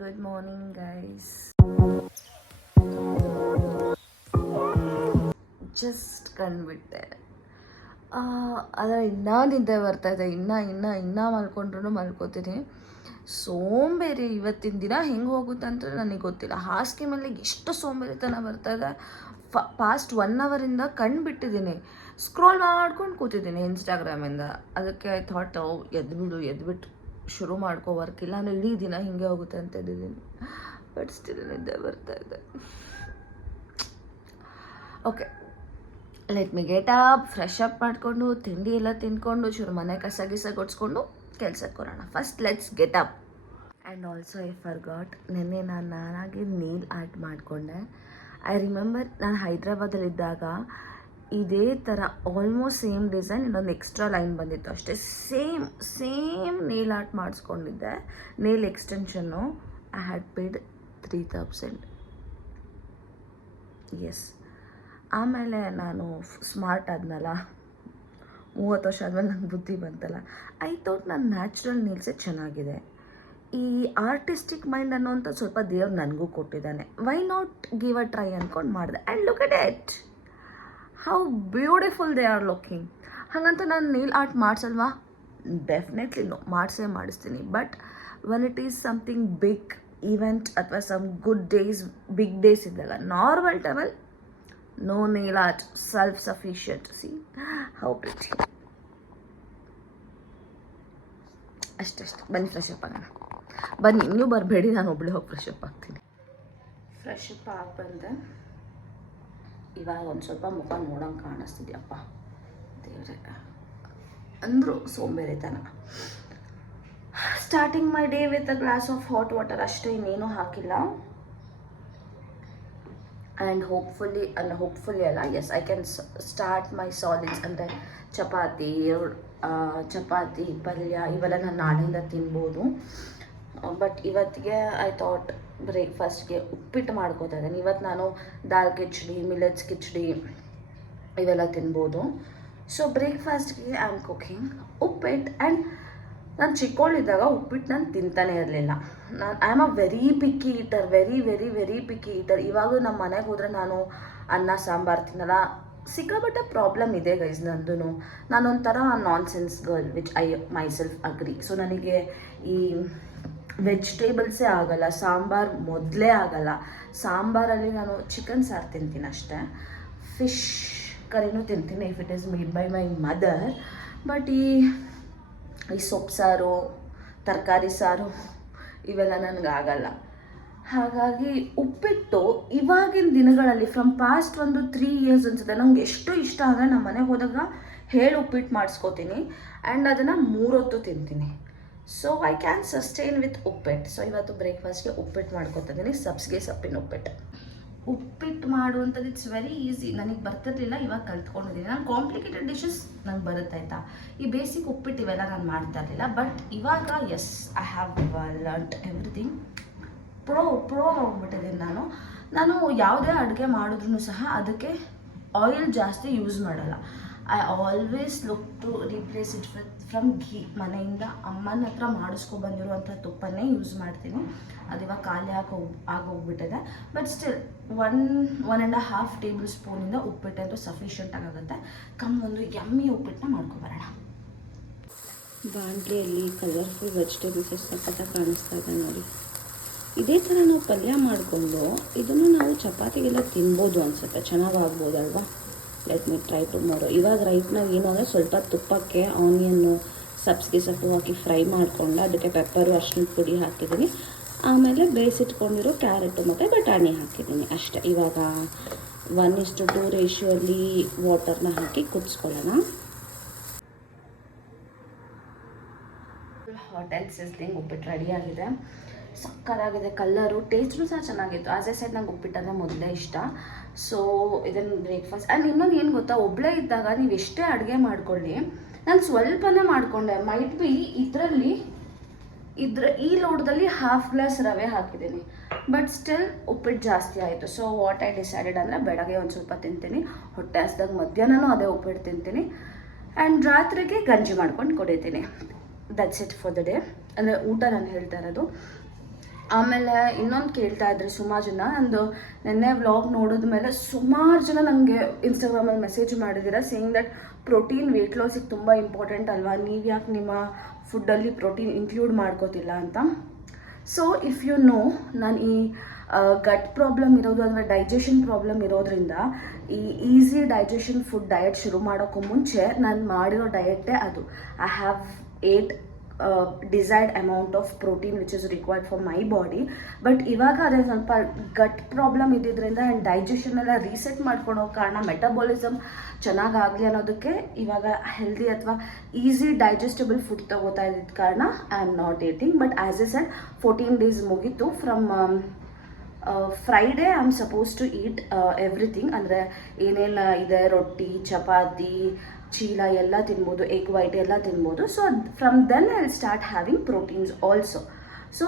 Good morning guys. Just ಕಂಡುಬಿಟ್ಟೆ. ಆದರೆ ಇನ್ನೂ ನಿದ್ದೆ ಬರ್ತಾಯಿದೆ. ಇನ್ನೂ ಮಲ್ಕೊಂಡ್ರೂ ಮಲ್ಕೋತೀನಿ. ಸೋಂಬೇರಿ ಇವತ್ತಿನ ದಿನ ಹೆಂಗೆ ಹೋಗುತ್ತೆ ಅಂತ ನನಗೆ ಗೊತ್ತಿಲ್ಲ. ಹಾಸಿಗೆ ಮೇಲೆ ಎಷ್ಟು ಸೋಂಬೇರಿತನ ಬರ್ತಾಯಿದೆ. ಪಾಸ್ಟ್ 1 ಅವರಿಂದ ಕಂಡುಬಿಟ್ಟಿದ್ದೀನಿ. ಸ್ಕ್ರೋಲ್ ಮಾಡ್ಕೊಂಡು ಕೂತಿದ್ದೀನಿ ಇನ್ಸ್ಟಾಗ್ರಾಮಿಂದ. ಅದಕ್ಕೆ ಐ ಥಾಟ್ ಎದ್ಬಿಟ್ಟು ಶುರು ಮಾಡ್ಕೋ ವರ್ಕ್, ಇಲ್ಲ ಅಂದರೆ ಇಡೀ ದಿನ ಹಿಂಗೆ ಹೋಗುತ್ತೆ ಅಂತ ಇದ್ದೀನಿ. ಬಟ್ ಸ್ಟಿಲ್ ನಿದ್ದೆ ಬರ್ತಾಯಿದೆ. Okay, let me get up, fresh up ಮಾಡಿಕೊಂಡು ತಿಂಡಿ ಎಲ್ಲ ತಿಂದ್ಕೊಂಡು ಚೂರು ಮನೆ ಕಸ ಕೊಡಿಸ್ಕೊಂಡು ಕೆಲ್ಸಕ್ಕೆ ಕೊಡೋಣ. First let's get up. And also I forgot, ನೆನ್ನೆ ನಾನಾಗಿ ನೀಲ್ ಆರ್ಟ್ ಮಾಡಿಕೊಂಡೆ. ಐ ರಿಮೆಂಬರ್ ನಾನು ಹೈದ್ರಾಬಾದಲ್ಲಿದ್ದಾಗ ಇದೇ ಥರ ಆಲ್ಮೋಸ್ಟ್ ಸೇಮ್ ಡಿಸೈನ್, ಇನ್ನೊಂದು ಎಕ್ಸ್ಟ್ರಾ ಲೈನ್ ಬಂದಿತ್ತು ಅಷ್ಟೇ. ಸೇಮ್ ನೇಲ್ ಆರ್ಟ್ ಮಾಡಿಸ್ಕೊಂಡಿದ್ದೆ. ನೇಲ್ ಎಕ್ಸ್ಟೆನ್ಷನ್ನು ಐ ಹ್ಯಾಡ್ ಪೇಡ್ 3000. ಎಸ್. ಆಮೇಲೆ ನಾನು ಸ್ಮಾರ್ಟ್ ಆದ್ನಲ್ಲ, 30 ವರ್ಷ ಆದಮೇಲೆ ನಂಗೆ ಬುದ್ಧಿ ಬಂತಲ್ಲ, ಐ ಥಾಟ್ ನನ್ನ ನ್ಯಾಚುರಲ್ ನೇಲ್ಸೇ ಚೆನ್ನಾಗಿದೆ. ಈ ಆರ್ಟಿಸ್ಟಿಕ್ ಮೈಂಡ್ ಅನ್ನೋಂಥ ಸ್ವಲ್ಪ ದೇವ್ರು ನನಗೂ ಕೊಟ್ಟಿದ್ದಾನೆ. Why not give a try ಅಂದ್ಕೊಂಡು ಮಾಡಿದೆ. And look at it, how beautiful they are looking. ಹಾಗಂತ ನಾನು ನೇಲ್ ಆರ್ಟ್ ಮಾಡಿಸಲ್ವಾ? ಡೆಫಿನೆಟ್ಲಿ ನೋ, ಮಾಡಿಸ್ತೀನಿ. But when it is something big event ಅಥವಾ some good days, big days ಇದ್ದಾಗ, ನಾರ್ಮಲ್ ಟೈಮಲ್ಲಿ no nail art, self sufficient. See how pretty. ಅಷ್ಟೇ. ಬನ್ನಿ ಫ್ರೆಶ್ ಅಪ್ ಆಗೋಣ. ಬನ್ನಿ, ನೀವು ಬರಬೇಡಿ, ನಾನು ಒಬ್ಬಳೇ ಹೋಗಿ ಫ್ರೆಶ್ ಅಪ್ ಆಗ್ತೀನಿ. ಫ್ರೆಶ್ ಅಪ್ ಆಗಿ ಬಂದೆ. ಇವಾಗ ಒಂದು ಸ್ವಲ್ಪ ಮುಖ ನೋಡೋಂಗೆ ಕಾಣಿಸ್ತಿದ್ಯಪ್ಪ ದೇವ್ರೆ. ಅಂದರು ಸೋಂಬೇರಿತನ. Starting my day with a glass of hot water ಅಷ್ಟೇ, ಇನ್ನೇನು ಹಾಕಿಲ್ಲ. ಆ್ಯಂಡ್ ಹೋಪ್ಫುಲಿ ಅಲ್ಲ, yes, I can start my solids. ಅಂದರೆ ಚಪಾತಿ ಪಲ್ಯ ಇವೆಲ್ಲ ನಾನು ನಾಳೆಯಿಂದ ತಿನ್ಬೋದು. ಬಟ್ ಇವತ್ತಿಗೆ ಐ ಥಾಟ್ ಬ್ರೇಕ್ಫಾಸ್ಟ್ಗೆ ಉಪ್ಪಿಟ್ಟು ಮಾಡ್ಕೋತಾ ಇದ್ದೇನೆ. ಇವತ್ತು ನಾನು ದಾಲ್ ಕಿಚಡಿ, ಮಿಲೆಟ್ಸ್ ಕಿಚಡಿ ಇವೆಲ್ಲ ತಿನ್ಬೋದು. ಸೊ ಬ್ರೇಕ್ಫಾಸ್ಟ್ಗೆ I am cooking uppittu. And ನಾನು ಚಿಕ್ಕವಳಿದ್ದಾಗ ಉಪ್ಪಿಟ್ಟು ನಾನು ತಿಂತಾನೆ ಇರಲಿಲ್ಲ. I am a very picky eater, very picky eater. ಇವಾಗೂ ನಮ್ಮ ಮನೆಗೆ ಹೋದರೆ ನಾನು ಅನ್ನ ಸಾಂಬಾರು ತಿನ್ನಲ್ಲ. ಸಿಕ್ಕಾಪಟ್ಟೆ ಪ್ರಾಬ್ಲಮ್ ಇದೆ ಗೈಸ್ ನಂದು. ನಾನೊಂಥರ nonsense girl, which I myself agree. So ನನಗೆ ಈ ವೆಜಿಟೇಬಲ್ಸೇ ಆಗಲ್ಲ, ಸಾಂಬಾರು ಮೊದಲೇ ಆಗಲ್ಲ. ಸಾಂಬಾರಲ್ಲಿ ನಾನು ಚಿಕನ್ ಸಾರು ತಿಂತೀನಿ ಅಷ್ಟೇ. ಫಿಶ್ ಕರಿನೂ ತಿಂತೀನಿ if it is made by my mother. But ಈ ಸೊಪ್ಪು ಸಾರು, ತರಕಾರಿ ಸಾರು ಇವೆಲ್ಲ ನನಗಾಗಲ್ಲ. ಹಾಗಾಗಿ ಉಪ್ಪಿಟ್ಟು ಇವಾಗಿನ ದಿನಗಳಲ್ಲಿ ಫ್ರಮ್ ಪಾಸ್ಟ್ ಒಂದು 3 years ಅನ್ಸುತ್ತೆ ನಂಗೆ ಎಷ್ಟು ಇಷ್ಟ ಅಂದರೆ, ನಮ್ಮ ಮನೆಗೆ ಹೋದಾಗ ಹೇಳಿ ಉಪ್ಪಿಟ್ಟು ಮಾಡಿಸ್ಕೋತೀನಿ ಆ್ಯಂಡ್ ಅದನ್ನು 3 ಹೊತ್ತು ತಿಂತೀನಿ. So I can sustain with uppittu. So ಇವತ್ತು ಬ್ರೇಕ್ಫಾಸ್ಟ್ಗೆ ಉಪ್ಪಿಟ್ಟು ಮಾಡ್ಕೊತಾ ಇದ್ದೀನಿ, ಸೊಪ್ಪಿನ ಉಪ್ಪಿಟ್ಟು ಮಾಡುವಂಥದ್ದು ಇಟ್ಸ್ ವೆರಿ ಈಸಿ. ನನಗೆ ಬರ್ತಿರ್ಲಿಲ್ಲ, ಇವಾಗ ಕಲ್ತ್ಕೊಂಡಿದ್ದೀನಿ. ನಾನು ಕಾಂಪ್ಲಿಕೇಟೆಡ್ ಡಿಶಸ್ ನಂಗೆ ಬರುತ್ತೆ ಆಯಿತಾ. ಈ ಬೇಸಿಕ್ ಉಪ್ಪಿಟ್ಟು ಇವೆಲ್ಲ ನಾನು ಮಾಡ್ತಾ ಇರಲಿಲ್ಲ. ಬಟ್ ಇವಾಗ yes, I have learned everything. Pro ಹೋಗ್ಬಿಟ್ಟಿದ್ದೀನಿ ನಾನು ಯಾವುದೇ ಅಡುಗೆ ಮಾಡಿದ್ರೂ ಸಹ ಅದಕ್ಕೆ ಆಯಿಲ್ ಜಾಸ್ತಿ ಯೂಸ್ ಮಾಡಲ್ಲ. I always look to replace it from ghee. ಮನೆಯಿಂದ ಅಮ್ಮನ ಹತ್ರ ಮಾಡಿಸ್ಕೊಬಂದಿರುವಂಥ ತುಪ್ಪನೇ ಯೂಸ್ ಮಾಡ್ತೀನಿ. ಅದು ಇವಾಗ ಖಾಲಿ ಆಗೋಗ್ಬಿಟ್ಟಿದೆ. ಬಟ್ ಸ್ಟಿಲ್ 1.5 ಟೇಬಲ್ ಸ್ಪೂನಿಂದ ಉಪ್ಪಿಟ್ಟಂತೂ ಸಫಿಷಿಯೆಂಟ್ ಆಗುತ್ತೆ. ಒಂದು ಯಮ್ಮಿ ಉಪ್ಪಿಟ್ಟನ್ನ ಮಾಡ್ಕೊಬರೋಣ. ಬಾಣಲೆಯಲ್ಲಿ ಕಲರ್ಫುಲ್ ವೆಜಿಟೇಬಲ್ಸ್ ಎಷ್ಟು ಸಖತ್ತಾಗಿ ಕಾಣಿಸ್ತಾ ಇದೆ ನೋಡಿ. ಇದೇ ಥರ ನಾವು ಪಲ್ಯ ಮಾಡಿಕೊಂಡು ಇದನ್ನು ನಾವು ಚಪಾತಿಗೆಲ್ಲ ತಿನ್ಬೋದು ಅನಿಸುತ್ತೆ, ಚೆನ್ನಾಗಾಗ್ಬೋದಲ್ವಾ? ಲೆಟ್ ಮಿ ಟ್ರೈ ಟು ಮಾಡೋ. ಇವಾಗ ರೈಟ್ನಾಗ ಏನು ಅಂದರೆ ಸ್ವಲ್ಪ ತುಪ್ಪಕ್ಕೆ ಆನಿಯನ್ನು ಸೊಪ್ಪು ಹಾಕಿ ಫ್ರೈ ಮಾಡಿಕೊಂಡು ಅದಕ್ಕೆ ಪೆಪ್ಪರು, ಅರಿಶಿಣದ ಪುಡಿ ಹಾಕಿದ್ದೀನಿ. ಆಮೇಲೆ ಬೇಯಿಸಿಟ್ಕೊಂಡಿರೋ ಕ್ಯಾರೆಟು ಮತ್ತು ಬಟಾಣಿ ಹಾಕಿದ್ದೀನಿ ಅಷ್ಟೇ. ಇವಾಗ 1:2 ರೇಷಿಯೋಲ್ಲಿ ವಾಟರ್ನ ಹಾಕಿ ಕುದಿಸ್ಕೊಳ್ಳೋಣ. ಹಾಟ್ ಆ್ಯಂಡ್ ಸಿಸ್ಲಿಂಗ್ ಉಪ್ಪಿಟ್ಟು ರೆಡಿಯಾಗಿದೆ. ಸಕ್ಕತ್ತಾಗಿದೆ, ಕಲ್ಲರು, ಟೇಸ್ಟು ಸಹ ಚೆನ್ನಾಗಿತ್ತು. ಆಸ್ ಎ ಸೈಡ್ ನಂಗೆ ಉಪ್ಪಿಟ್ಟಂದರೆ ಮೊದಲೇ ಇಷ್ಟ. ಸೊ ಇದನ್ನು ಬ್ರೇಕ್ಫಾಸ್ಟ್. ಆ್ಯಂಡ್ ಇನ್ನೊಂದು ಏನು ಗೊತ್ತಾ, ಒಬ್ಬಳೇ ಇದ್ದಾಗ ನೀವು ಎಷ್ಟೇ ಅಡುಗೆ ಮಾಡ್ಕೊಳ್ಳಿ, ನಾನು ಸ್ವಲ್ಪನೇ ಮಾಡಿಕೊಂಡೆ. ಮೈಟ್ ಬಿ ಈ ಲೋಟದಲ್ಲಿ 1/2 ಗ್ಲಾಸ್ ರವೆ ಹಾಕಿದ್ದೀನಿ. ಬಟ್ ಸ್ಟಿಲ್ ಉಪ್ಪಿಟ್ಟು ಜಾಸ್ತಿ ಆಯಿತು. ಸೊ ವಾಟ್ ಐ ಡಿಸೈಡೆಡ್ ಅಂದರೆ ಬೆಳಗ್ಗೆ ಒಂದು ಸ್ವಲ್ಪ ತಿಂತೀನಿ, ಹೊಟ್ಟೆ ಹಸ್ದಾಗ ಮಧ್ಯಾಹ್ನನೂ ಅದೇ ಉಪ್ಪಿಟ್ಟು ತಿಂತೀನಿ, ಆ್ಯಂಡ್ ರಾತ್ರಿಗೆ ಗಂಜಿ ಮಾಡ್ಕೊಂಡು ಕುಡಿತೀನಿ. That's it for the day. ಅಂದರೆ ಊಟ ನಾನು ಹೇಳ್ತಾ ಇರೋದು. ಆಮೇಲೆ ಇನ್ನೊಂದು ಕೇಳ್ತಾ ಇದ್ರಿ ಸುಮಾರು ಜನ, ನಂದು ನೆನ್ನೆ ವ್ಲಾಗ್ ನೋಡಿದ ಮೇಲೆ ಸುಮಾರು ಜನ ನನಗೆ ಇನ್ಸ್ಟಾಗ್ರಾಮಲ್ಲಿ ಮೆಸೇಜ್ ಮಾಡಿದ್ದೀರಾ ಸೇಯಿಂಗ್ ದಟ್ ಪ್ರೋಟೀನ್ ವೆಯ್ಟ್ ಲಾಸಿಗೆ ತುಂಬ ಇಂಪಾರ್ಟೆಂಟ್ ಅಲ್ವಾ, ನೀವು ಯಾಕೆ ನಿಮ್ಮ ಫುಡ್ಡಲ್ಲಿ ಪ್ರೋಟೀನ್ ಇನ್ಕ್ಲೂಡ್ ಮಾಡ್ಕೋತಿಲ್ಲ ಅಂತ. ಸೊ ಇಫ್ ಯು ನೋ, ನಾನು ಈ ಗಟ್ ಪ್ರಾಬ್ಲಮ್ ಇರೋದು ಅಂದರೆ ಡೈಜೆಷನ್ ಪ್ರಾಬ್ಲಮ್ ಇರೋದ್ರಿಂದ ಈ ಈಸಿ ಡೈಜೆಷನ್ ಫುಡ್ ಡಯಟ್ ಶುರು ಮಾಡೋಕ್ಕೂ ಮುಂಚೆ ನಾನು ಮಾಡಿರೋ ಡಯೆಟ್ಟೇ ಅದು. I have eight desired amount of protein which is required for my body. But ಇವಾಗ ಅದೇ ಸ್ವಲ್ಪ ಗಟ್ ಪ್ರಾಬ್ಲಮ್ ಇದ್ದಿದ್ದರಿಂದ ಆ್ಯಂಡ್ ಡೈಜೆಷನ್ ಎಲ್ಲ ರೀಸೆಟ್ ಮಾಡ್ಕೊಳೋ ಕಾರಣ, ಮೆಟಬಾಲಿಸಮ್ ಚೆನ್ನಾಗಾಗಲಿ ಅನ್ನೋದಕ್ಕೆ ಇವಾಗ ಹೆಲ್ದಿ ಅಥವಾ ಈಸಿ ಡೈಜೆಸ್ಟಬಲ್ ಫುಡ್ ತಗೋತಾ ಇದ್ದಿದ್ದ ಕಾರಣ I am not eating. But as I said 14 days ಮುಗೀತು. From Friday I am suppose to eat everything. ಅಂದರೆ ಏನೇನು ಇದೆ, ರೊಟ್ಟಿ, ಚಪಾತಿ, ಚೀಲ ಎಲ್ಲ ತಿನ್ಬೋದು, ಎಗ್ ವೈಟ್ ಎಲ್ಲ ತಿನ್ಬೋದು. So from then I will start having proteins also. So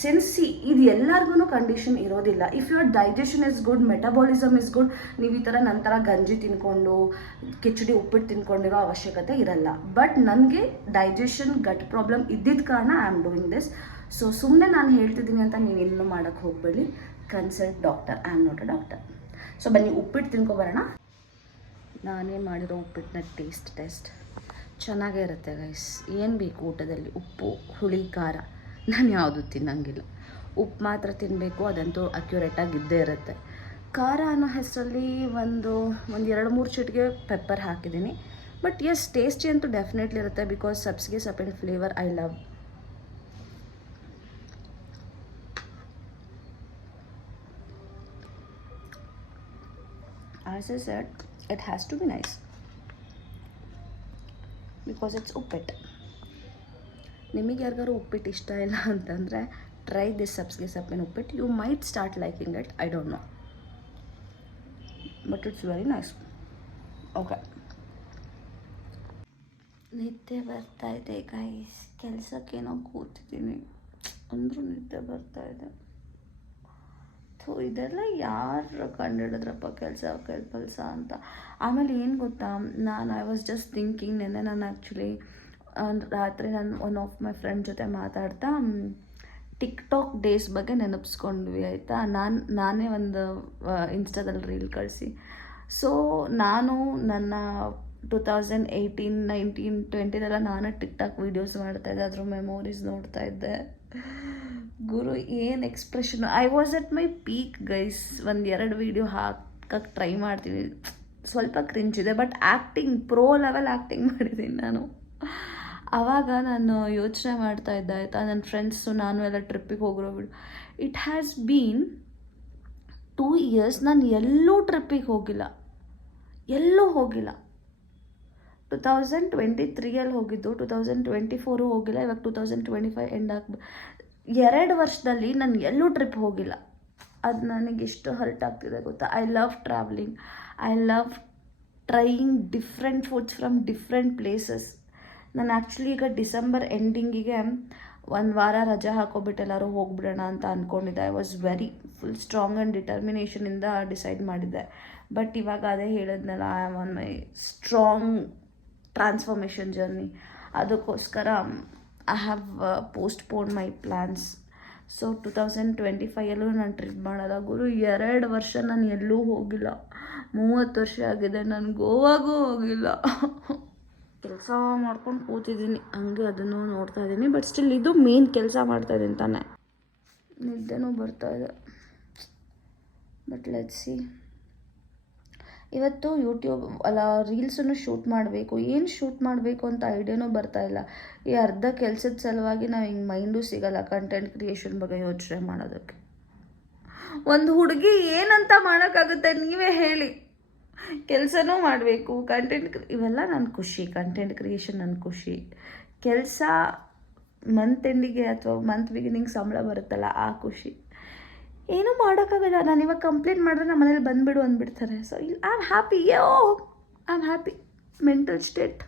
since ಇದು ಎಲ್ಲರಿಗೂ ಕಂಡೀಷನ್ ಇರೋದಿಲ್ಲ. If your digestion is good, metabolism is good, ನೀವು ಈ ಥರ ನಂತರ ಗಂಜಿ ತಿನ್ಕೊಂಡು ಕಿಚಡಿ ಉಪ್ಪಿಟ್ಟು ತಿನ್ಕೊಂಡಿರೋ ಅವಶ್ಯಕತೆ ಇರಲ್ಲ. ಬಟ್ ನನಗೆ ಡೈಜೆಷನ್ ಗಟ್ ಪ್ರಾಬ್ಲಮ್ ಇದ್ದಿದ್ದ ಕಾರಣ I am doing this. So ಸುಮ್ಮನೆ ನಾನು ಹೇಳ್ತಿದ್ದೀನಿ ಅಂತ ನೀವು ಇನ್ನೂ ಮಾಡೋಕ್ಕೆ ಹೋಗಬೇಡಿ. Consult doctor, I am not a doctor. So ಬನ್ನಿ ಉಪ್ಪಿಟ್ಟು ತಿನ್ಕೊಬರೋಣ. ನಾನೇ ಮಾಡಿರೋ ಉಪ್ಪಿಟ್ಟಿನ ಟೆಸ್ಟ್ ಚೆನ್ನಾಗೇ ಇರುತ್ತೆ ಗೈಸ್. ಏನು ಬೇಕು ಊಟದಲ್ಲಿ, ಉಪ್ಪು, ಹುಳಿ, ಖಾರ, ನಾನು ಯಾವುದು ತಿನ್ನಂಗಿಲ್ಲ. ಉಪ್ಪು ಮಾತ್ರ ತಿನ್ನಬೇಕು, ಅದಂತೂ ಅಕ್ಯುರೇಟಾಗಿ ಇದ್ದೇ ಇರುತ್ತೆ. ಖಾರ ಅನ್ನೋ ಹೆಸರಲ್ಲಿ ಒಂದು 2-3 ಚಿಟಿಕೆ ಪೆಪ್ಪರ್ ಹಾಕಿದ್ದೀನಿ. ಬಟ್ ಎಸ್, ಟೇಸ್ಟಿ ಅಂತೂ ಡೆಫಿನೆಟ್ಲಿ ಇರುತ್ತೆ ಬಿಕಾಸ್ ಸಬ್ಸಿಗೆ separate flavour I love. As I said, it has to be nice because it's ಉಪ್ಪಿಟ್ಟು. ನಿಮಗೆ ಯಾರಿಗಾರು ಉಪ್ಪಿಟ್ಟು ಇಷ್ಟ ಇಲ್ಲ ಅಂತಂದರೆ ಟ್ರೈ ದಿಸ್ ಸಬ್ಸಿಗೆ ಸೊಪ್ಪಿನ uppittu. You might start liking it, I don't know, but it's very nice. Okay, ನಿದ್ದೆ ಬರ್ತಾ ಇದೆ ಗೈಸ್. ಕೆಲಸಕ್ಕೇನೋ ಕೂತಿದ್ದೀನಿ ಅಂದರೂ ನಿದ್ದೆ ಬರ್ತಾ ಇದೆ. ಸೊ ಇದೆಲ್ಲ ಯಾರು ಕಂಡುಹಿಡಿದ್ರಪ್ಪ ಕೆಲಸ ಅಂತ. ಆಮೇಲೆ ಏನು ಗೊತ್ತಾ, ಐ ವಾಸ್ ಜಸ್ಟ್ ಥಿಂಕಿಂಗ್, ನೆನ್ನೆ ನಾನು ಆ್ಯಕ್ಚುಲಿ ರಾತ್ರಿ ನಾನು ಒನ್ ಆಫ್ ಮೈ ಫ್ರೆಂಡ್ ಜೊತೆ ಮಾತಾಡ್ತಾ ಟಿಕ್ಟಾಕ್ ಡೇಸ್ ಬಗ್ಗೆ ನೆನಪಿಸ್ಕೊಂಡ್ವಿ, ಆಯಿತಾ. ನಾನೇ ಒಂದು ಇನ್ಸ್ಟಾದಲ್ಲಿ ರೀಲ್ ಕಳಿಸಿ. ಸೊ ನಾನು ನನ್ನ 2018, 19, 20 ನಾನು ಟಿಕ್ಟಾಕ್ ವೀಡಿಯೋಸ್ ಮಾಡ್ತಾಯಿದ್ದೆ, ಅದ್ರ ಮೆಮೊರೀಸ್ ನೋಡ್ತಾ ಇದ್ದೆ. ಗುರು ಏನು expression, I was at my peak guys. 1-2 video ಹಾಕಕ್ಕೆ ಟ್ರೈ ಮಾಡ್ತೀನಿ, ಸ್ವಲ್ಪ ಕ್ರಿಂಚಿದೆ, but acting pro level acting ಮಾಡಿದ್ದೀನಿ ನಾನು. ಆವಾಗ ನಾನು ಯೋಚನೆ ಮಾಡ್ತಾ ಇದ್ದೆ, ಆಯಿತಾ, ನನ್ನ ಫ್ರೆಂಡ್ಸು ನಾನು ಎಲ್ಲ ಟ್ರಿಪ್ಪಿಗೆ ಹೋಗಿರೋ ಬಿಡು. ಇಟ್ ಹ್ಯಾಸ್ ಬೀನ್ 2 years ನಾನು ಎಲ್ಲೂ ಟ್ರಿಪ್ಪಿಗೆ ಹೋಗಿಲ್ಲ. 2023 ಹೋಗಿದ್ದು, 2024 ಹೋಗಿಲ್ಲ, ಇವಾಗ 2025 ಎಂಡ್ ಆಗ್ಬೋದು. 2 ವರ್ಷದಲ್ಲಿ ನಾನು ಎಲ್ಲೂ ಟ್ರಿಪ್ ಹೋಗಿಲ್ಲ. ಅದು ನನಗೆ ಎಷ್ಟು ಹರ್ಟ್ ಆಗ್ತಿದೆ ಗೊತ್ತಾ. I love travelling, I love trying different foods from different places. ನಾನು ಆ್ಯಕ್ಚುಲಿ ಈಗ ಡಿಸೆಂಬರ್ ಎಂಡಿಂಗಿಗೆ 1 ವಾರ ರಜೆ ಹಾಕೋಬಿಟ್ಟು ಎಲ್ಲರೂ ಹೋಗ್ಬಿಡೋಣ ಅಂತ ಅಂದ್ಕೊಂಡಿದ್ದೆ. I was very full strong and ಡಿಟರ್ಮಿನೇಷನಿಂದ ಡಿಸೈಡ್ ಮಾಡಿದ್ದೆ. ಬಟ್ ಇವಾಗ ಅದೇ ಹೇಳಿದ್ನಲ್ಲ, I am on my strong transformation journey. ಅದಕ್ಕೋಸ್ಕರ I have postpone my plans. So 2025 ನಾನು ಟ್ರಿಪ್ ಮಾಡಲ್ಲ ಗುರು. 2 ವರ್ಷ ನಾನು ಎಲ್ಲೂ ಹೋಗಿಲ್ಲ. 30 ವರ್ಷ ಆಗಿದೆ, ನಾನು ಗೋವಾಗೂ ಹೋಗಿಲ್ಲ. ಕೆಲಸ ಮಾಡ್ಕೊಂಡು ಕೂತಿದ್ದೀನಿ, ಹಂಗೆ ಅದನ್ನು ನೋಡ್ತಾ ಇದ್ದೀನಿ. ಬಟ್ ಸ್ಟಿಲ್ ಇದು ಮೇನ್ ಕೆಲಸ ಮಾಡ್ತಾಯಿದ್ದೀನಿ ತಾನೆ. ನಿದ್ದೆನೂ ಬರ್ತಾಯಿದೆ. But let's see. ಇವತ್ತು ಯೂಟ್ಯೂಬ್ ರೀಲ್ಸನ್ನು ಶೂಟ್ ಮಾಡಬೇಕು. ಏನು ಶೂಟ್ ಮಾಡಬೇಕು ಅಂತ ಐಡಿಯಾನೂ ಬರ್ತಾಯಿಲ್ಲ. ಈ ಅರ್ಧ ಕೆಲಸದ ಸಲುವಾಗಿ ನಾವು ಹಿಂಗೆ ಮೈಂಡು ಸಿಗೋಲ್ಲ ಕಂಟೆಂಟ್ ಕ್ರಿಯೇಷನ್ ಬಗ್ಗೆ ಯೋಚನೆ ಮಾಡೋದಕ್ಕೆ. ಒಂದು ಹುಡುಗಿ ಏನಂತ ಮಾಡೋಕ್ಕಾಗುತ್ತೆ, ನೀವೇ ಹೇಳಿ. ಕೆಲಸನೂ ಮಾಡಬೇಕು, ಇವೆಲ್ಲ ನನ್ನ ಖುಷಿ. ಕಂಟೆಂಟ್ ಕ್ರಿಯೇಷನ್ ನನ್ನ ಖುಷಿ. ಕೆಲಸ ಮಂತ್ ಎಂಡಿಗೆ ಅಥವಾ ಮಂತ್ ಬಿಗಿನಿಂಗ್ ಸಂಬಳ ಬರುತ್ತಲ್ಲ, ಆ ಖುಷಿ. ಏನೂ ಮಾಡೋಕ್ಕಾಗಲ್ಲ. ನಾನು ಇವಾಗ ಕಂಪ್ಲೇಂಟ್ ಮಾಡಿದ್ರೆ ನಮ್ಮ ಮನೇಲಿ ಬಂದುಬಿಡು ಅಂದ್ಬಿಡ್ತಾರೆ. So I am happy. I am happy. Mental state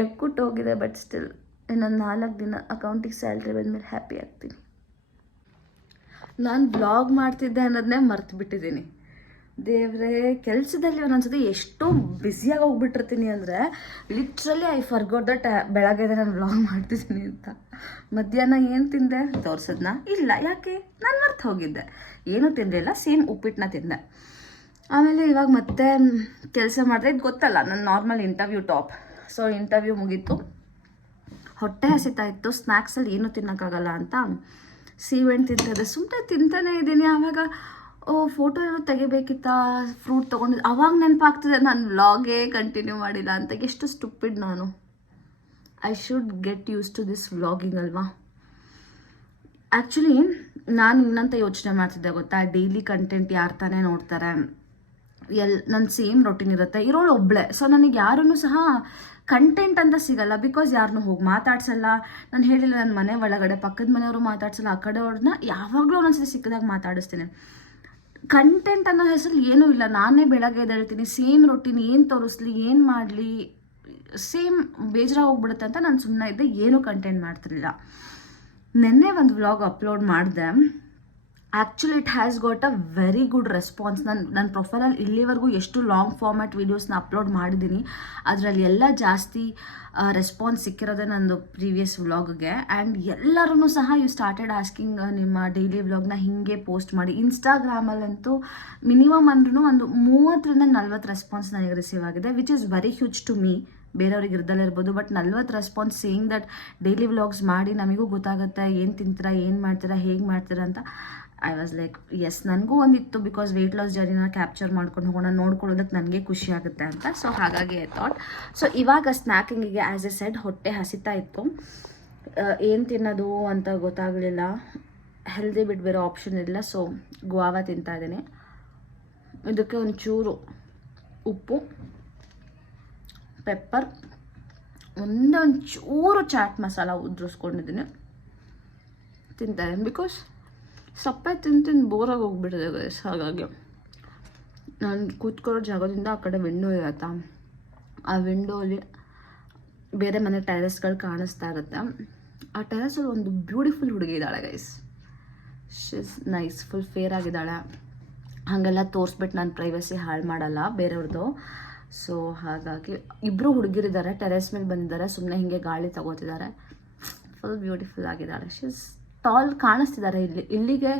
ಎಕ್ಕುಟ್ಟು ಹೋಗಿದೆ. ಬಟ್ ಸ್ಟಿಲ್ ಇನ್ನೊಂದು 4 ದಿನ ಅಕೌಂಟಿಗೆ ಸ್ಯಾಲ್ರಿ ಬಂದಮೇಲೆ ಹ್ಯಾಪಿ ಆಗ್ತೀನಿ. ನಾನು ಬ್ಲಾಗ್ ಮಾಡ್ತಿದ್ದೆ ಅನ್ನೋದನ್ನೇ ಮರ್ತು ಬಿಟ್ಟಿದ್ದೀನಿ. ದೇವ್ರೆ, ಕೆಲಸದಲ್ಲಿ ಒಂದೊಂದ್ಸತಿ ಎಷ್ಟು ಬ್ಯುಸಿಯಾಗಿ ಹೋಗ್ಬಿಟ್ಟಿರ್ತೀನಿ ಅಂದರೆ ಲಿಟ್ರಲಿ ಐ ಫರ್ಗೋಟ್ ದಟ್ ಬೆಳಗ್ಗೆ ನಾನು ವ್ಲಾಗ್ ಮಾಡ್ತಿದ್ದೀನಿ ಅಂತ. ಮಧ್ಯಾಹ್ನ ಏನು ತಿಂದೆ ತೋರಿಸಿದ್ನ? ಇಲ್ಲ. ಯಾಕೆ? ನಾನು ಮರ್ತು ಹೋಗಿದ್ದೆ. ಏನೂ ತಿಂದಿಲ್ಲ, ಸೇಮ್ ಉಪ್ಪಿಟ್ಟನ್ನ ತಿಂದೆ. ಆಮೇಲೆ ಇವಾಗ ಮತ್ತೆ ಕೆಲಸ ಮಾಡಿದೆ. ಇದು ಗೊತ್ತಲ್ಲ, ನನ್ನ normal interview top. So interview ಮುಗೀತು, ಹೊಟ್ಟೆ ಹಸಿತಾ ಇತ್ತು, ಸ್ನ್ಯಾಕ್ಸಲ್ಲಿ ಏನೂ ತಿನ್ನೋಕ್ಕಾಗಲ್ಲ ಅಂತ ಸೀವೆಣ್ಣೆ ತಿಂತಿದ್ದೆ. ಸುಮ್ಮನೆ ತಿಂತಾನೆ ಇದ್ದೀನಿ. ಆವಾಗ ಫೋಟೋ ಏನೋ ತೆಗಿಬೇಕಿತ್ತಾ, ಫ್ರೂಟ್ ತೊಗೊಂಡಿದ್ದೆ. ಅವಾಗ ನೆನಪಾಗ್ತಿದೆ ನಾನು ವ್ಲಾಗೇ ಕಂಟಿನ್ಯೂ ಮಾಡಿಲ್ಲ ಅಂತ. ಎಷ್ಟು ಸ್ಟುಪಿಡ್ ನಾನು. I should get use to this vlogging ಅಲ್ವಾ. ಆ್ಯಕ್ಚುಲಿ ನಾನು ಇನ್ನಂತ ಯೋಚನೆ ಮಾಡ್ತಿದ್ದೆ ಗೊತ್ತಾ, ಡೈಲಿ ಕಂಟೆಂಟ್ ಯಾರು ತಾನೇ ನೋಡ್ತಾರೆ, ನನ್ನ ಸೇಮ್ ರೊಟೀನ್ ಇರುತ್ತೆ, ಇರೋಳು ಒಬ್ಬಳೆ. ಸೊ ನನಗೆ ಯಾರೂ ಸಹ ಕಂಟೆಂಟ್ ಅಂತ ಸಿಗಲ್ಲ, ಬಿಕಾಸ್ ಯಾರನ್ನೂ ಹೋಗಿ ಮಾತಾಡ್ಸಲ್ಲ. ನಾನು ಹೇಳಿಲ್ಲ, ನನ್ನ ಮನೆ ಒಳಗಡೆ ಪಕ್ಕದ ಮನೆಯವರು ಮಾತಾಡ್ಸಲ್ಲ, ಆ ಕಡೆ ಅವ್ರನ್ನ ಯಾವಾಗಲೂ ಒಂದೊಂದ್ಸತಿ ಸಿಕ್ಕಿದಾಗ ಮಾತಾಡಿಸ್ತೀನಿ. ಕಂಟೆಂಟ್ ಅನ್ನೋ ಹೆಸರು ಏನೂ ಇಲ್ಲ. ನಾನೇ ಬೆಳಗ್ಗೆ ಎದ್ದೇಳ್ತೀನಿ, ಸೇಮ್ ರೊಟೀನ್, ಏನು ತೋರಿಸ್ಲಿ, ಏನು ಮಾಡಲಿ, ಸೇಮ್ ಬೇಜಾರಾಗಿ ಹೋಗ್ಬಿಡುತ್ತೆ ಅಂತ ನಾನು ಸುಮ್ಮನೆ ಇದ್ದೆ, ಏನೂ ಕಂಟೆಂಟ್ ಮಾಡ್ತಿರಲಿಲ್ಲ. ನೆನ್ನೆ ಒಂದು ವ್ಲಾಗ್ ಅಪ್ಲೋಡ್ ಮಾಡಿದೆ. Actually it has got a very good response. ನನ್ನ ಪ್ರೊಫೈಲಲ್ಲಿ ಇಲ್ಲಿವರೆಗೂ ಎಷ್ಟು ಲಾಂಗ್ ಫಾರ್ಮ್ಯಾಟ್ ವೀಡಿಯೋಸ್ನ ಅಪ್ಲೋಡ್ ಮಾಡಿದ್ದೀನಿ, ಅದರಲ್ಲಿ ಎಲ್ಲ ಜಾಸ್ತಿ ರೆಸ್ಪಾನ್ಸ್ ಸಿಕ್ಕಿರೋದೇ ನಂದು ಪ್ರೀವಿಯಸ್ ವ್ಲಾಗ್ಗೆ. ಆ್ಯಂಡ್ ಎಲ್ಲರೂ ಸಹ ಯು ಸ್ಟಾರ್ಟೆಡ್ ಆಸ್ಕಿಂಗ್ ನಿಮ್ಮ ಡೈಲಿ ವ್ಲಾಗ್ನ ಹೀಗೆ ಪೋಸ್ಟ್ ಮಾಡಿ. ಇನ್ಸ್ಟಾಗ್ರಾಮಲ್ಲಂತೂ ಮಿನಿಮಮ್ ಅಂದ್ರೂ ಒಂದು 30-40 ರೆಸ್ಪಾನ್ಸ್ ನನಗೆ ರಿಸೀವ್ ಆಗಿದೆ, which is very huge to me. ಬೇರೆಯವ್ರಿಗೆ ಇರ್ದಲ್ಲೇ ಇರ್ಬೋದು, but 40 response saying that daily vlogs ಮಾಡಿ ನಮಗೂ ಗೊತ್ತಾಗುತ್ತೆ ಏನು ತಿಂತೀರಾ, ಏನು ಮಾಡ್ತೀರಾ, ಹೇಗೆ ಮಾಡ್ತೀರಾ ಅಂತ. ಐ ವಾಸ್ ಲೈಕ್ ಎಸ್, ನನಗೂ ಒಂದಿತ್ತು, ಬಿಕಾಸ್ ವೆಯ್ಟ್ ಲಾಸ್ ಜರ್ನಿನ ಕ್ಯಾಪ್ಚರ್ ಮಾಡ್ಕೊಂಡು ಹೋಗೋಣ, ನೋಡ್ಕೊಳ್ಳೋದಕ್ಕೆ ನನಗೆ ಖುಷಿ ಆಗುತ್ತೆ ಅಂತ. ಸೊ ಹಾಗಾಗಿ ಐ ಥಾಟ್. ಸೊ ಇವಾಗ ಸ್ನ್ಯಾಕಿಂಗಿಗೆ ಆ್ಯಸ್ ಎ ಸೆಡ್ ಹೊಟ್ಟೆ ಹಸಿತಾ ಇತ್ತು, ಏನು ತಿನ್ನೋದು ಅಂತ ಗೊತ್ತಾಗಲಿಲ್ಲ. ಹೆಲ್ದಿ ಬಿಟ್ಟು ಬೇರೆ ಆಪ್ಷನ್ ಇಲ್ಲ. ಸೊ ಗುವಾವ ತಿಂತಾ ಇದ್ದೀನಿ. ಇದಕ್ಕೆ ಒಂಚೂರು ಉಪ್ಪು, ಪೆಪ್ಪರ್, ಒಂಚೂರು ಚಾಟ್ ಮಸಾಲ ಉದ್ರಿಸ್ಕೊಂಡಿದ್ದೀನಿ, ತಿಂತಾ ಇದ್ದೀನಿ. ಬಿಕಾಸ್ ಸಪ್ಪೆ ತಿಂದು ಬೋರಾಗಿ ಹೋಗ್ಬಿಟ್ಟಿದೆ ಗೈಸ್. ಹಾಗಾಗಿ ನಾನು ಕೂತ್ಕೊಳ್ಳೋ ಜಾಗದಿಂದ ಆ ಕಡೆ ವಿಂಡೋ ಇರತ್ತಾ, ಆ ವಿಂಡೋಲಿ ಬೇರೆ ಮನೆ ಟೆರೆಸ್ಗಳು ಕಾಣಿಸ್ತಾ ಇರುತ್ತೆ. ಆ ಟೆರೆಸಲ್ಲಿ ಒಂದು ಬ್ಯೂಟಿಫುಲ್ ಹುಡುಗಿ ಇದ್ದಾಳೆ guys. She's nice, full fair ಆಗಿದ್ದಾಳೆ. ಹಾಗೆಲ್ಲ ತೋರಿಸ್ಬಿಟ್ಟು ನಾನು ಪ್ರೈವಸಿ ಹಾಳು ಮಾಡಲ್ಲ ಬೇರೆಯವ್ರದ್ದು. ಸೊ ಹಾಗಾಗಿ ಇಬ್ಬರು ಹುಡುಗಿರಿದ್ದಾರೆ, ಟೆರೆಸ್ ಮೇಲೆ ಬಂದಿದ್ದಾರೆ, ಸುಮ್ಮನೆ ಹೀಗೆ ಗಾಳಿ ತಗೋತಿದ್ದಾರೆ. ಫುಲ್ ಬ್ಯೂಟಿಫುಲ್ ಆಗಿದ್ದಾಳೆ. ಶೀಸ್ ಟಾಲ್ ಕಾಣಿಸ್ತಿದ್ದಾರೆ. ಇಲ್ಲಿಗೆ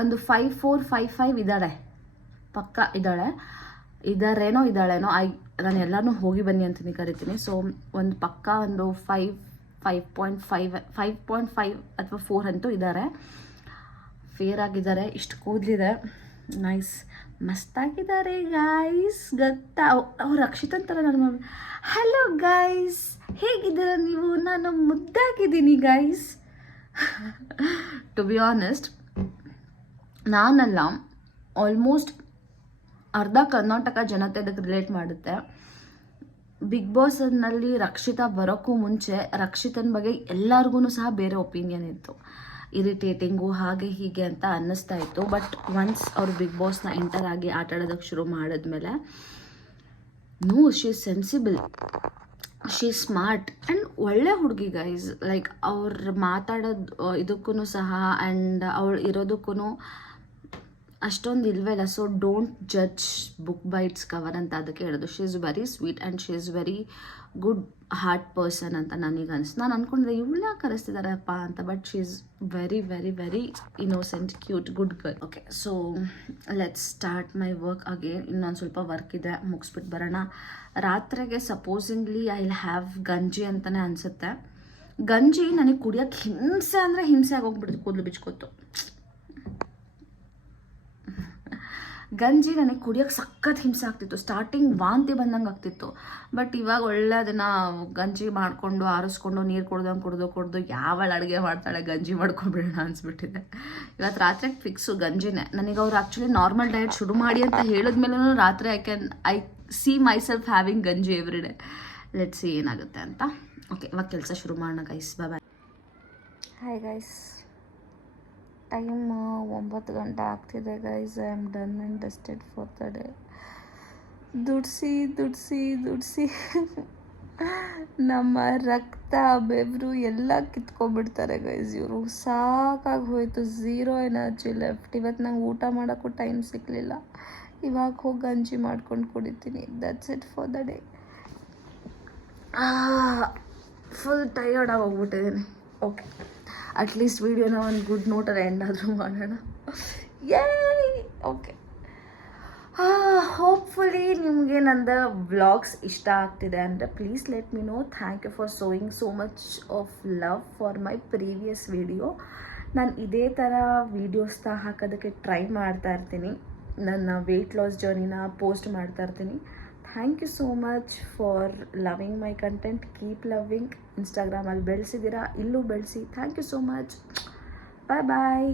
ಒಂದು 5'4", 5'5" ಇದ್ದಾಳೆ, ಪಕ್ಕ ಇದ್ದಾಳೇನೋ. ನಾನು ಎಲ್ಲನೂ ಹೋಗಿ ಬನ್ನಿ ಅಂತೀನಿ ಕರಿತೀನಿ. ಸೊ ಒಂದು ಪಕ್ಕ ಒಂದು 5.5 ಅಥವಾ 4 ಅಂತೂ ಇದ್ದಾರೆ. ಫೇರ್ ಆಗಿದ್ದಾರೆ, ಇಷ್ಟು ಕೂದಲಿದೆ, ನೈಸ್, ಮಸ್ತಾಗಿದ್ದಾರೆ ಗೈಸ್. ಗೊತ್ತಾ, ಅವ್ರು ರಕ್ಷಿತ್ ಅಂತಾರೆ ನನ್ನ ಮಮ್ಮಿ. ಹಲೋ ಗೈಸ್, ಹೇಗಿದ್ದೀರ ನೀವು? ನಾನು ಮುದ್ದಾಗಿದ್ದೀನಿ ಗೈಸ್. ಟು ಬಿ ಆನೆಸ್ಟ್, ನಾನಲ್ಲ, ಆಲ್ಮೋಸ್ಟ್ ಅರ್ಧ ಕರ್ನಾಟಕ ಜನತೆ ಅದಕ್ಕೆ ರಿಲೇಟ್ ಮಾಡುತ್ತೆ. ಬಿಗ್ ಬಾಸ್ನಲ್ಲಿ ರಕ್ಷಿತಾ ಬರೋಕ್ಕೂ ಮುಂಚೆ ರಕ್ಷಿತನ ಬಗ್ಗೆ ಎಲ್ಲರಿಗೂ ಸಹ ಬೇರೆ ಒಪಿನಿಯನ್ ಇತ್ತು, ಇರಿಟೇಟಿಂಗು ಹಾಗೆ ಹೀಗೆ ಅಂತ ಅನ್ನಿಸ್ತಾ ಇತ್ತು. ಬಟ್ ಒನ್ಸ್ ಅವರು ಬಿಗ್ ಬಾಸ್ನ ಎಂಟರ್ ಆಗಿ ಆಟ ಆಡೋದಕ್ಕೆ ಶುರು ಮಾಡಿದ್ಮೇಲೆ, no, she is sensible, she is smart and ಒಳ್ಳೆ ಹುಡುಗಿ ಗೈಸ್. ಲೈಕ್ ಅವ್ರು ಮಾತಾಡೋದು ಇದಕ್ಕೂ ಸಹ ಆ್ಯಂಡ್ ಅವಳು ಇರೋದಕ್ಕೂ ಅಷ್ಟೊಂದು ಇಲ್ವೇ ಇಲ್ಲ. So don't judge book by it's cover ಅಂತ ಅದಕ್ಕೆ ಹೇಳೋದು. She is very sweet and she is very good heart person ಅಂತ ನನಗೆ ಅನಿಸ್ತು. ನಾನು ಅಂದ್ಕೊಂಡ್ರೆ ಇವಳನ್ನ ಕರೆಸ್ತಿದ್ದಾರಪ್ಪ ಅಂತ, but she is very very very innocent, cute, good girl. Okay, so let's start my work again. ಇನ್ನೊಂದು ಸ್ವಲ್ಪ ವರ್ಕ್ ಇದೆ, ಮುಗಿಸ್ಬಿಟ್ಟು ಬರೋಣ. ರಾತ್ರಿಗೆ ಸಪೋಸಿಂಗ್ಲಿ ಐ ವಿಲ್ ಹ್ಯಾವ್ ಗಂಜಿ ಅಂತಲೇ ಅನಿಸುತ್ತೆ. ಗಂಜಿ ನನಗೆ ಕುಡಿಯೋಕ್ಕೆ ಹಿಂಸೆ ಅಂದರೆ ಹಿಂಸೆ ಆಗೋಗ್ಬಿಡ್ತು, ಕೂದಲು ಬಿಚ್ಕೋತು. ಗಂಜಿ ನನಗೆ ಕುಡಿಯೋಕ್ಕೆ ಸಖತ್ ಹಿಂಸೆ ಆಗ್ತಿತ್ತು. ಸ್ಟಾರ್ಟಿಂಗ್ ವಾಂತಿ ಬಂದಂಗೆ ಆಗ್ತಿತ್ತು. ಬಟ್ ಇವಾಗ ಒಳ್ಳೆ ಅದನ್ನು ಗಂಜಿ ಮಾಡಿಕೊಂಡು ಆರಿಸ್ಕೊಂಡು ನೀರು ಕುಡ್ದು ಯಾವಳು ಅಡುಗೆ ಮಾಡ್ತಾಳೆ, ಗಂಜಿ ಮಾಡ್ಕೊಂಡ್ಬಿಡೋಣ ಅನಿಸ್ಬಿಟ್ಟಿದೆ. ಇವತ್ತು ರಾತ್ರಿಗೆ ಫಿಕ್ಸು ಗಂಜಿನೇ. ನನಗೆ ಅವ್ರು ಆ್ಯಕ್ಚುಲಿ ನಾರ್ಮಲ್ ಡಯಟ್ ಶುರು ಮಾಡಿ ಅಂತ ಹೇಳಿದ್ಮೇಲೂ ರಾತ್ರಿ I see myself having ganji every day. Let's see ಏನಾಗುತ್ತೆ ಅಂತ. ಓಕೆ, ಇವಾಗ ಕೆಲಸ ಶುರು ಮಾಡೋಣ guys. Bye. Hi guys, time 9 ಗಂಟೆ ಆಗ್ತಿದೆ guys. I am done and dusted for the day. ದುಡ್ಸಿ ನಮ್ಮ ರಕ್ತ, ಬೆವರು ಎಲ್ಲ ಕಿತ್ಕೊಬಿಡ್ತಾರೆ ಗೈಸ್ ಇವರು. ಸಾಕಾಗಿ ಹೋಯಿತು, ಝೀರೋ ಎನರ್ಜಿ ಲೆಫ್ಟ್. ಇವತ್ತು ನಂಗೆ ಊಟ ಮಾಡೋಕ್ಕೂ ಟೈಮ್ ಸಿಗಲಿಲ್ಲ. ಇವಾಗ ಹೋಗಿ ಗಂಜಿ ಮಾಡ್ಕೊಂಡು ಕುಡಿತೀನಿ. That's it for the day. Full tired ಆಗೋಗ್ಬಿಟ್ಟಿದ್ದೀನಿ. ಓಕೆ, ಅಟ್ಲೀಸ್ಟ್ ವೀಡಿಯೋನ ಒಂದು ಗುಡ್ ನೋಟಲ್ಲಿ ಎಂಡ್ ಆದರೂ ಮಾಡೋಣ. ಯೇ ಓಕೆ, ಹೋಪ್ಫುಲಿ ನಿಮಗೆ ನಂದು ವ್ಲಾಗ್ಸ್ ಇಷ್ಟ ಆಗ್ತಿದೆ ಅಂದರೆ please let me know. Thank you for showing so much of love for my previous video. ನಾನು ಇದೇ ಥರ ವೀಡಿಯೋಸ್ನ ಹಾಕೋದಕ್ಕೆ ಟ್ರೈ ಮಾಡ್ತಾ ಇರ್ತೀನಿ. ನನ್ನ ವೆಯ್ಟ್ ಲಾಸ್ ಜರ್ನಿನ ಪೋಸ್ಟ್ ಮಾಡ್ತಾ ಇರ್ತೀನಿ. Thank you so much for loving my content. Keep loving. ಇನ್ಸ್ಟಾಗ್ರಾಮಲ್ಲಿ ಬೆಳೆಸಿದ್ದೀರಾ, ಇಲ್ಲೂ ಬೆಳೆಸಿ. Thank you so much. Bye bye.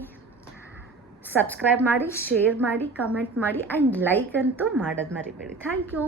Subscribe ಮಾಡಿ, ಶೇರ್ ಮಾಡಿ, ಕಮೆಂಟ್ ಮಾಡಿ ಆ್ಯಂಡ್ ಲೈಕ್ ಅಂತೂ ಮಾಡೋದು ಮರಿಬೇಡಿ. Thank you.